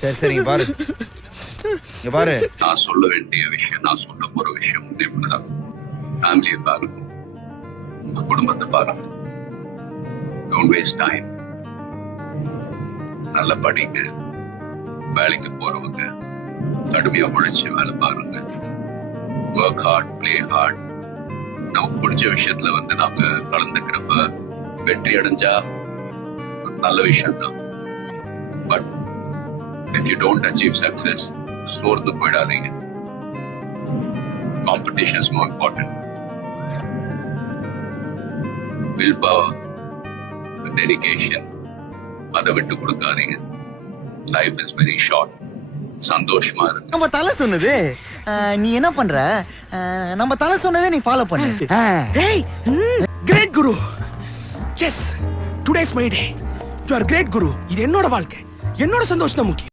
சரி சரி இங்க பாரு, இங்க பாரு. நான் சொல்ல வேண்டிய விஷயம், நான் சொல்ல போற விஷயம் இப்படிதான். ஃபேமிலியை பாருங்க, உங்க குடும்பத்தை பாருங்க. Don't waste time. நல்லா படிங்க. வேலைக்கு போறவங்க கடுமையா உழைச்சு வேலை பாருங்க. Work hard, play hard. நமக்கு பிடிச்ச விஷயத்துல நாங்க கலந்துக்கிறப்ப வெற்றி அடைஞ்சா ஒரு நல்ல விஷயம் தான். But if you don't achieve success, சோர்ந்து போயிடாதீங்க. Competition is more important. Willpower, dedication, அதை விட்டு கொடுக்காதீங்க. Life is very short. சந்தோஷமா இருக்கு. நம்ம தலை சொன்னது நீ என்ன பண்ற? நம்ம தலை சொன்னதை நீ ஃபாலோ பண்ணு. Hey, great guru. Yes, today's my day. You are great guru. இது என்னோட வாழ்க்கை, என்னோட சந்தோஷம் முக்கியம்.